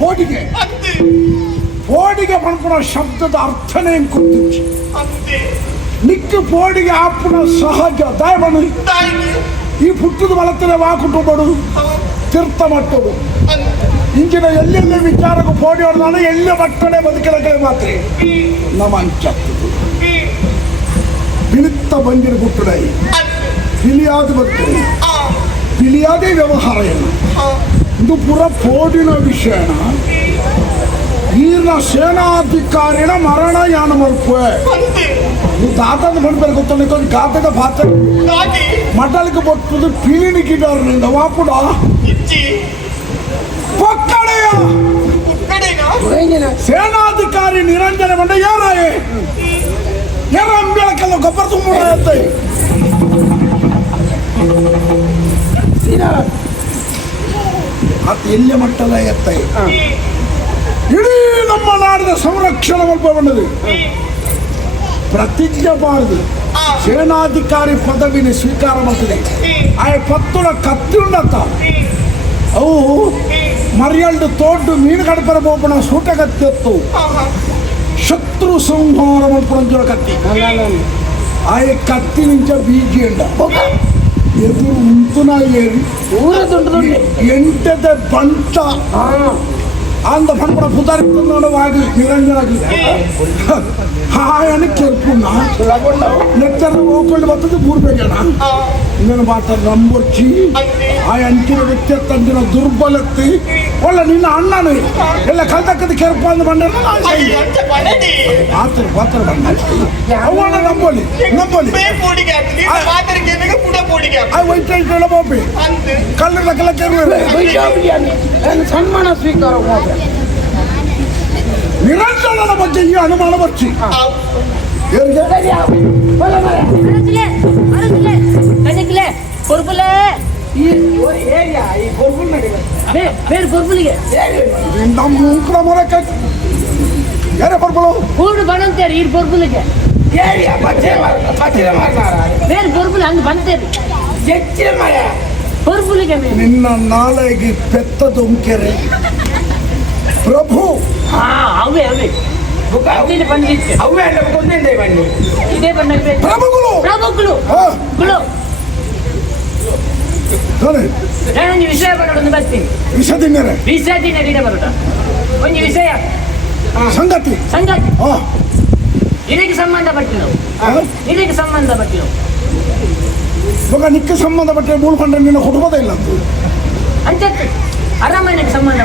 ಹೋಡಿಗೆ ಪೋಡಿಗೆ ಪಣಪುಣ ಶಬ್ದದ ಅರ್ಥನೇ ಕೊಡ್ತೀವಿ ನಿಕ್ಕು ಪೋಡಿಗೆ ಆಪುಣ ಸಹಜ ದಯಬನು ಈ ಪುಟ್ಟದ ಬಳತನೆ ವಾಕುಟುಬಡು ತೀರ್ಥ ಮಟ್ಟದು ಇಂಚಿನ ಎಲ್ಲೆಲ್ಲ ವಿಚಾರಕ್ಕೂ ಪೋಡಿ ಹೊಡೆದಾನೆ ಎಲ್ಲ ಮಟ್ಟಣೆ ಬದುಕಿನ ಮಾತ್ರ ನಮ್ಮ ಅಂಚತ್ತು ಬಿಳಿತ ಬಂದಿರ ಗುಟ್ಟಡೈ ತಿಳಿಯಾದ ಬದುಕಿ ತಿಳಿಯಾದೇ ವ್ಯವಹಾರ ಏನು ಇದು ಪುರ ಪೋಡಿನ ವಿಷಯನ ಈರ್ನ ಸೇನಾಧಿಕಾರಿನ ಮರಣ ಯಾನ ಮಲ್ಪುವೆ ನೀವು ದಾತದ ಮಾಡ್ಬೇಕು ಗೊತ್ತೊಂದು ಗಾತದ ಪಾತ್ರ ಮಟಲ್ಗೆ ಬರ್ತದೆ ಪೀಳಿನಿಗಿಡೋರ್ನಿಂದ ವಾಪುಡ ಪಕ್ಕಡೆಯ ಸೇನಾಧಿಕಾರಿ ನಿರಂಜನೆ ಮಂಡ ಯಾರಾಯೇ ಯಾರ ಅಂಬೇಳಕ್ಕೆಲ್ಲ ಗೊಬ್ಬರ ತುಂಬ ಅದು ಎಲ್ಲಿ ಮಟ್ಟದ ಎತ್ತ ಇಡೀ ನಮ್ಮ ನಾಡಿನ ಸಂರಕ್ಷಣೆ ಮಲ್ಪಬಂಡದು ಪ್ರತಿಜ್ಞೆ ಮಾಡಿದು ಸೇನಾಧಿಕಾರಿ ಪದವಿನ ಸ್ವೀಕಾರ ಮಾಡ್ತದೆ ಆ ಪತ್ತುಳ ಕತ್ತಿ ಉಂಡತ್ತ ಅವು ಮರಿಯಲ್ಡು ತೋಡ್ಡು ಮೀನು ಕಡಪರ ಬೋಪಣ ಸೂಟ ಕತ್ತಿ ಎತ್ತು ಶತ್ರು ಸಂಹಾರ ಮಾಡ್ಕೊಂಡು ಕತ್ತಿ ಆ ಕತ್ತಿ ನಿಂಚ ಬೀಜಿ ಉಂಡ ಎದುರು ಉಂಟುನ ಏರಿ ಎಂಟದ ಬಂಟ அந்த பண்பட புதாரித்தனோட வாகி நிரஞ்சனாகி ಹಾಯನ ಕೆರ್ಪುಣ್ಣ ಲೆಕ್ಚರ್ ಹೋಗ್ಕೊಂಡು ಬರ್ತದೆ ಮೂರ್ಬೇಕಣ್ಣ ಇನ್ನೇನು ಮಾತಾಡ ನಂಬರ್ಚಿ ಆ ಅಂಚಿನ ವ್ಯಕ್ತಿ ತಂದಿನ ದುರ್ಬಲತೆ ಒಳ್ಳೆ ನಿನ್ನ ಅಣ್ಣನು ಎಲ್ಲ ಕಲ್ತಕ್ಕದ ಕೆರ್ಪು ಅಂದ ಬಂಡ ಆತರ ಪಾತ್ರ ಬಂಡ ಅವನ ನಂಬಲಿ ನಂಬಲಿ ವೈಟ್ ಬಾಬಿ ಕಲ್ಲದ ಸನ್ಮಾನ ಸ್ವೀಕಾರ ನಿರಂಜನನ ಬಗ್ಗೆ ಈ ಅನುಮಾನ ಬರ್ಚಿ ನಮ್ಮ ಮೂಕಳ ಮೊರಕ ಯಾರೇ ಬರ್ಬಳು ಕೂಡು ಬಣಂತೇರಿ ಈ ಬರ್ಬುಲಿಗೆ ಬೇರೆ ಬರ್ಬುಲಿ ಹಂಗೆ ಬಂತೇರಿ ಬರ್ಬುಲಿಗೆ ನಿನ್ನ ನಾಳೆಗೆ ಪೆತ್ತ ದೊಂಕೆರೆ ಪ್ರಭು ಅವೇ ಅವೇ ಬಂದಿತ್ತು ಅವೇ ಬಂದಿದ್ದೆ ಬನ್ನಿ ಇದೇ ಬಣ್ಣ ಪ್ರಭುಗಳು ಪ್ರಭುಗಳು ನಾನೊಂದು ವಿಷಯ ಬರೋದು ಬರ್ತೀನಿ ವಿಷಯದಿಂದ ಬರೋದ ಒಂದು ವಿಷಯ ಸಂಗತಿ ಸಂಗತಿ ಇದಕ್ಕೆ ಸಂಬಂಧಪಟ್ಟಿನವು ಇದಕ್ಕೆ ಸಂಬಂಧಪಟ್ಟಿನವು ಇವಾಗ ನಿಕ್ಕೆ ಸಂಬಂಧಪಟ್ಟ ಮೂಳ್ಕೊಂಡ್ರೆ ನಿನ್ನ ಕುಟುಂಬದ ಇಲ್ಲ ಅಂತ ಅರಮನೆಗೆ ಸಂಬಂಧ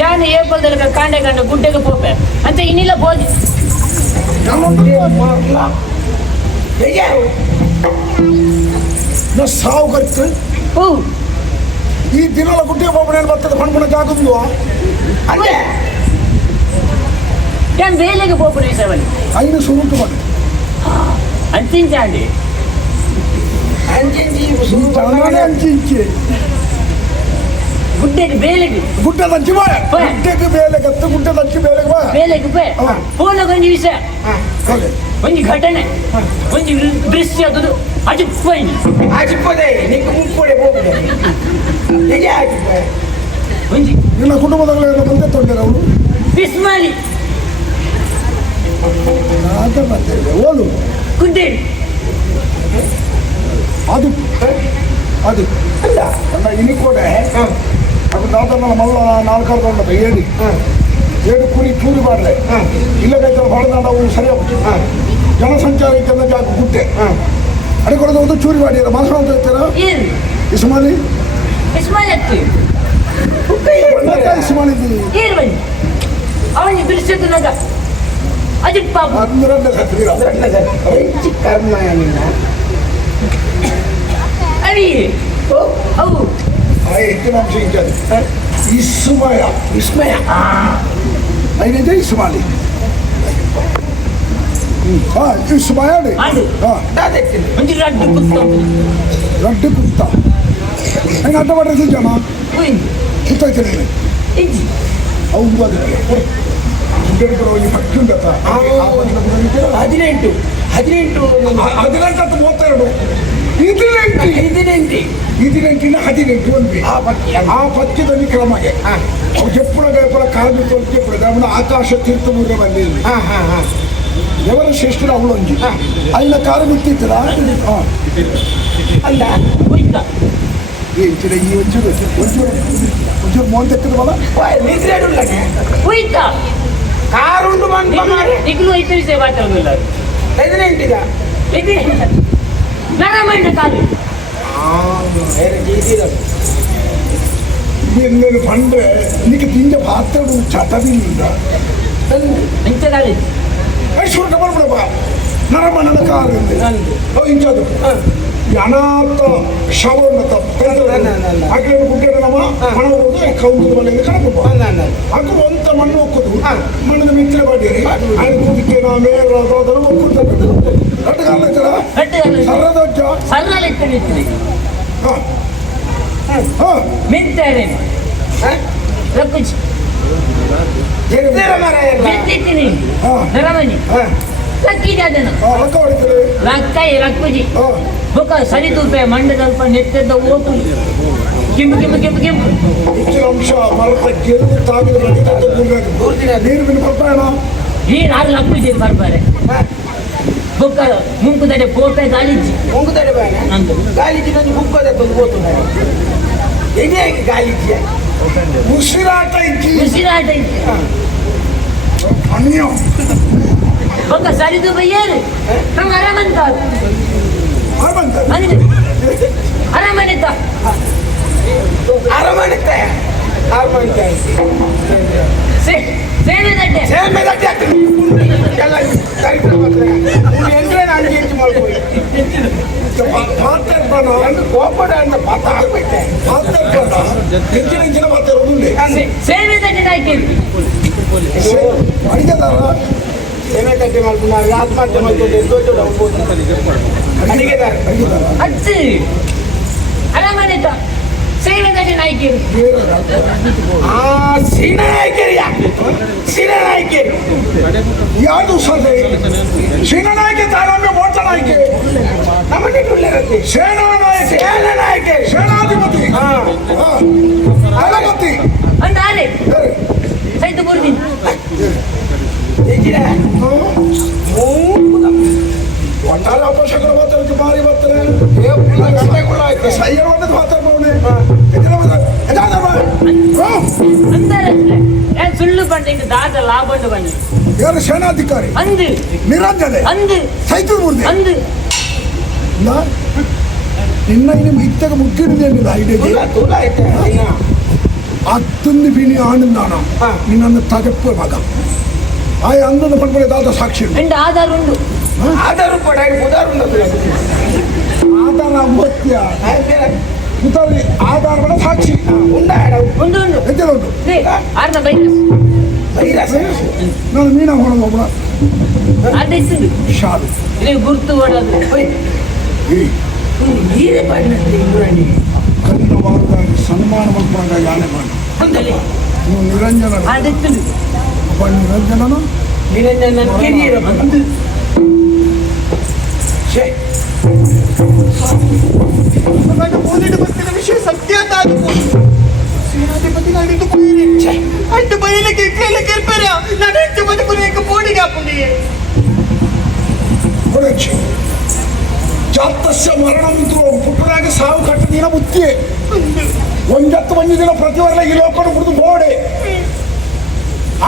ಯಾನು ಏಪಲ್ದಲ್ಲಿ ಕಾಂಡೆ ಕಂಡು ಗುಡ್ಡೆಗೆ ಪೋಪೆ ಅಂತ ಇನ್ನಿಲ್ಲ ಬೋದಿ ಸಾವು ಕರ್ತು ಈ ದಿನಲ್ಲ ಗುಡ್ಡೆಗೆ ಹೋಗ್ಬಿಡ ಬರ್ತದೆ ಪಣ್ಪಣಕ್ಕೆ ಆಗುದು ಅಲ್ಲೇ ഞാൻ വേലേക്ക് പോപ്പുലേഷൻ അതിന് സുഹൃത്ത് പറഞ്ഞു അഞ്ചിഞ്ചാണ്ടി അഞ്ചിഞ്ച് ಗುಡ್ಡೆಗೆ ಬೇಲೆಗೆ ಗುಡ್ಡ ದಂಚಿ ಬಾ ಗುಡ್ಡೆಗೆ ಬೇಲೆಗೆ ಹತ್ತು ಗುಡ್ಡ ದಂಚಿ ಬೇಲೆಗೆ ಬಾ ಬೇಲೆಗೆ ಬೇ ಪೋನ ಒಂದು ವಿಷಯ ಒಂದು ಘಟನೆ ಒಂದು ದೃಶ್ಯ ಅದು ಅಜಿಪ್ಪೈನಿ ಅಜಿಪ್ಪದೆ ನಿಕ್ಕೆ ಮುಪ್ಪಡೆ ಹೋಗಿದೆ ಹೇಗೆ ಆಗಿಪ್ಪ ಒಂದು ನಿನ್ನ ಕುಟುಂಬದವರೆಲ್ಲ ಬಂದೆ ತೊಂದರೆ ಅವರು ಬಿಸ್ಮಾಲಿ ಅದು ಮತ್ತೆ ಓಲು ಗುಡ್ಡೆ ಅದು ಅದು ಅಲ್ಲ ನನ್ನ ಇನಿಕೋಡೆ ಅದು ದಾದನ ಮಲ್ಲ ನಾಲ್ಕಾರು ಕೊಂಡ ಏಡಿ ಏಡು ಕೂಲಿ ಚೂರಿ ಮಾಡ್ರೆ ಇಲ್ಲಬೇಕಲ್ಲ ಹೊಳೆದಾಡ ಅವು ಸರಿಯಾಗಿ ಜನಸಂಚಾರ ಇದ್ದ ಜಾಗ ಗುಡ್ಡೆ ಅಡಿಕೊಡದ ಒಂದು ಚೂರಿ ಮಾಡಿ ಮಾತ್ರ ಅಂತ ಹೇಳ್ತೀರಾ ಇಸ್ಮಾಲಿ ಇಸ್ಮಾಲಿ ಇಸ್ಮಾಲಿ ಅವನಿಗೆ ಬಿಡಿಸಿದ್ದು ನಗ ಅಜಿಪ್ಪ ಕರ್ಮಯನ್ನ ಅರಿ ಅವು ಹೆಚ್ಚಿನ ಅಂಶ ಇದ್ದದು ಇಸ್ಮಯ ವಿಸ್ಮಯ ಐನಿದೆ ಇಸ್ಮಾಲಿ ಇಸ್ಮಯ ರಡ್ಡು ಕುತ್ತ ಹೆಂಗೆ ಅಡ್ಡ ಮಾಡಿದ್ರೆ ಜನ ಕುತ್ತಾಯ್ತು ಅವು ಅದಕ್ಕೆ 18 18 32 18 ఉంది ఆ పక్కిదని క్రಮಗೆ చెప్పుడ కాదు చెప్పుడు దాని ఆకాశ తీర్థమురే ಬಂದಿಲ್ಲ ఎవರ ಶ್ರೇಷ್ಠರ ಅವಳೊಂಜಿ ಅಲ್ಲ ಕಾರು ಬಿಟ್ಟಿದ್ದರ ಅಲ್ಲ ಈ ಒಂಚೂರು ಮೋನ್ ತೆಕ್ಕದ ಬಲ ಕಾರುಂಡು ಈಗಲೂ 5 ವಿಷಯ ಮಾತಾಡೋದಿಲ್ಲ 18 ನರಮಂಡ ಕಾಲು నేను పండ్రే నీకు తింజ పాత్రడు చట్టదింద ఇంచగాలి చూడ బా నరమణ కారు ఇంచదు అనాಥ ಶವನ್ನತ ಹಾಗೆ ಗುಡ್ಡೆ ನಮ್ಮ ಹಣ ಹೋಗಿ ಕೌಂಟದ ಮನೆಯಲ್ಲಿ ಕಣಪ್ಪ ಅದು ಒಂತ ಮಣ್ಣು ಹೋಗೋದು ಮಣ್ಣದ ಮಿತ್ರ ಬಾಡಿರಿ ಅದಕ್ಕೆ ನಾ ಮೇರ ಅದನ್ನು ಹೋಗ್ಕೊಡ್ತಾರೆ ಗಟ್ಟಗಾಲ ಸರದೊಜ್ಜ ಸರಲಿಟ್ಟಿರಿ ಮಿಂತಾರೆ ರಕ್ಕುಚಿ ಮಿಂತಿರ್ತೀನಿ ನರಮನಿ ಲಕ್ಕಿ ಜಾದನ ರಕ್ಕುಜಿ ಬೊಕ್ಕ ಸರಿತೂಪೆ ಮಂಡದಲ್ಪ ನೆತ್ತದ ಓಟು ಕೆಂಪು ಕೆಂಪು ಕೆಂಪು ಕೆಂಪು ಹೆಚ್ಚಿನ ಅಂಶ ಮರಪ ಗೆದ್ದು ತಾಗಿದ ನೀರು ಬಿನ್ ಬರ್ತಾಯಣ ನೀರು ಆರು ಲಕ್ಕುಜಿ ಬರ್ಬಾರೆ ಬೊಕ್ಕ ಮುಂಕುದಡೆ ಪೋಪೆ ಗಾಲಿಜಿ ಮುಂಕುದಡೆ ಬಾಯ ನಂದು ಗಾಲಿಜಿ ನಂದು ಬುಕ್ಕದೆ ತಂದು ಹೋಗ್ತದೆ ಇದೇ ಗಾಲಿಜಿ ಉಸಿರಾಟ ಇಜ್ಜಿ ಅನ್ಯ ಬೊಕ್ಕ ಸರಿದು ಬಯ್ಯಾರು ನಮ್ಮ ಅರಮಂತ ಅರಮನೆ ಸೇಮೆ ದಟ್ಟೆ ಎಲ್ಲ ಎಂದ್ರೆ ನಾನು ಹೆಚ್ಚು ಮಾಡ್ಬೋದು ಕೋಪಡ ಅಂತ ಪಾತ ಆಗ್ಬಿಟ್ಟೆ ಹೆಚ್ಚಿನ ಮಾತಾಡೋದು ಸೇವೆ ದಟ್ಟೆ ಹಾಕಿ ಅಡಿಗೆದಾರ ಸೇಮೆ ದಟ್ಟೆ ಮಾಡ್ಕೊಂಡು ನಾವು ಆತ್ಮಹತ್ಯೆ ಮಾಡ್ಕೊಂಡು ಅಡಿಗೆದಾರ ಅಜ್ಜಿ ಅರಮನೆ ಸೇವೆ ದಟ್ಟೆ ನಾಯ್ಕೇರಿ ಸೀನಾಯ್ಕೇರಿ ಯಾವುದು ಸಾಧ್ಯ ಸೀನಾಯ್ಕೆ ತಾರಮ್ಯ ಮೋಟ ನಾಯ್ಕೆ ನಮಗೆ ಸೇನಾನಾಯಕೆ ಸೇನಾಧಿಪತಿ ಅಲಪತಿ ಅಂದಾರೆ ಸೈತು ಬುರ್ದಿ ಒಟ್ಟಾರೆ ಅಪಶಕರ ಮಾತಾಡೋದು ಭಾರಿ ಬರ್ತಾರೆ ಸೈಯರ್ ಒಂದದ್ದು ಮಾತಾಡ್ಬೋಣೆ ಅಂದಾರೆ ಸುಳ್ಳು ಬಂಡಿಂಗ್ ದಾದ ಲಾಭಂಡು ಬನ್ನಿ ಯಾರು ಸೇನಾಧಿಕಾರಿ ಅಂದು ನಿರಂಜನೆ ಅಂದು ಸೈತೂರು ಮೂರ್ತಿ ಅಂದು ನಿನ್ನ ಇತ್ತಗ ಮುಗ್ಗಿಡಿದೇನಿಲ್ಲ ಐಡಿಯಾಗೆ ಅತ್ತೊಂದು ಬಿಳಿ ಆನಂದಾನ ನಿನ್ನನ್ನು ತಗಪ್ಪು ಮಗ ಆ ಅಂದದ ಪಡ್ಕೊಳ್ಳಿ ದಾದ ಸಾಕ್ಷಿ ಆಧಾರ ಉಂಟು ಆಧಾರ ಆಧಾರ ಅಗತ್ಯ ಮುತಾರಿ ಆಧಾರಗಳ ಸಾಕ್ಷಿ ಉಂಟು ಎಂತುಂಟು ಆರ್ನ ಬೈರಸ್ ನಾನು ಮೀನ ಹೊರಗೆ ಒಬ್ಬ ಅದೆಷ್ಟು ಶಾಲು ನೀವು ಗುರ್ತು ಹೊಡೋದು ನೀರೇ ಮಾಡಿ ಕಲ್ಲಿನ ವಾರದಾಗಿ ಸನ್ಮಾನ ಮಾಡ್ಕೊಂಡ ಯಾನೆ ಮಾಡಿ ನೀವು ನಿರಂಜನ ಅದೆಷ್ಟು ಒಬ್ಬ ನಿರಂಜನನು ಕಿರಿಯರ ಬಂದು ವಿಷಯ ಸತ್ಯ ಸೇನಾಧಿಪತಿ ನಾಡಿದ್ದು ಅಟ್ಟು ಬರೀಲಿಕ್ಕೆ ಇಟ್ಲೆಲ್ಲ ಕೇಳ್ಪಾರ ನಾನು ಹೆಚ್ಚು ಬದುಕುಲಿಕ್ಕೆ ಬೋಡಿಗೆ ಹಾಕೊಂಡಿಯೇ ಜಾತಸ್ಯ ಮರಣಂತೂ ಪುಟ್ಟರಾಗ ಸಾವು ಕಟ್ಟದಿನ ಬುತ್ತಿ ಒಂದತ್ತು ಒಂದು ದಿನ ಪ್ರತಿವರ್ಲ ಈ ಲೋಕನು ಬಿಡ್ದು ಬೋಡೆ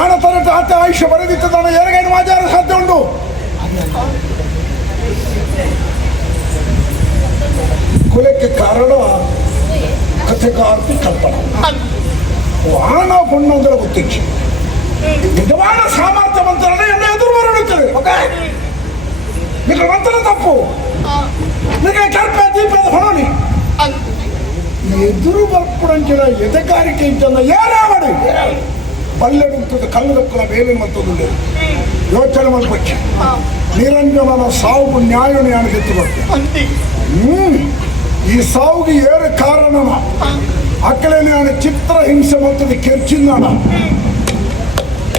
ಆಣ ತರಟ ಆತ ಆಯುಷ್ಯ ಬರೆದಿತ್ತದನ್ನು ಎರಗೈದು ಮಾತಾಡ ಸಾಧ್ಯ ಉಂಟು ಕೊಲೆಕ್ಕೆ ಕಾರಣ ಕಥೆಗಾರ್ತಿ ಕಲ್ಪನಾ ಆಣ ಪೊಣ್ಣೊಂದರ ಗೊತ್ತಿಚ್ಚು ನಿಜವಾದ ಸಾಮರ್ಥ್ಯವಂತರನ್ನ ಎಲ್ಲ ಎದುರು ಬರುತ್ತದೆ ನಿನ್ನ ನಂತರ ತಪ್ಪು ನಿನಗೆ ಕರ್ಪ ದೀಪದ ಹೊಣಿ ಎದುರು ಬರ್ಪುಡಂಚಿನ ಎದೆಗಾರಿಕೆ ಇದ್ದಲ್ಲ ಯಾರೇ ಮಾಡಿ ಬಲ್ಲೆಡುತ್ತದೆ ಕಲ್ಲು ದಕ್ಕಲ ಬೇಲೆ ಮತ್ತೊಂದು ಯೋಚನೆ ಮಾಡ್ಬೇಕು ನಿರಂಜನನ ಸಾವು ನ್ಯಾಯ ಗೆದ್ದು ಬರ್ತದೆ ಈ ಸಾವುಗೆ ಏರು ಕಾರಣನ ಅಕ್ಕಳೆ ನಾನು ಚಿತ್ರ ಹಿಂಸೆ ಮತ್ತದ ಕೆರ್ಚಿಂದಾನ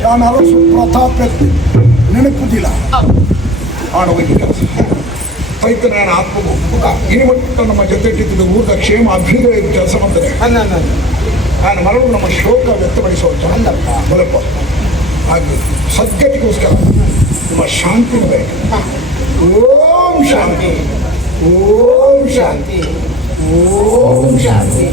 ನಾನು ಅರಸು ಪ್ರತಾಪ ನೆನಪುದಿಲ್ಲ ಆಡುವ ಕೆಲಸ ಆಯ್ತು ನಾನು ಆತ್ಮವು ಇನಿ ಮಟ್ಟ ನಮ್ಮ ಜೊತೆ ಇಟ್ಟಿದ್ದು ಊರದ ಕ್ಷೇಮ ಅಭ್ಯುದಯ ಕೆಲಸ ಮಾಡ್ತಾರೆ ನಾನು ಮರಳು ನಮ್ಮ ಶೋಕ ವ್ಯಕ್ತಪಡಿಸುವಂತ ಅಲ್ಲಪ್ಪ ಬರಪ್ಪ ಹಾಗೆ ಸದ್ಗತಿಗೋಸ್ಕರ ನಿಮ್ಮ ಶಾಂತಿ ಬೇಕು. ಓಂ ಶಾಂತಿ ಓಂ ಶಾಂತಿ ಓಂ ಶಾಂತಿ.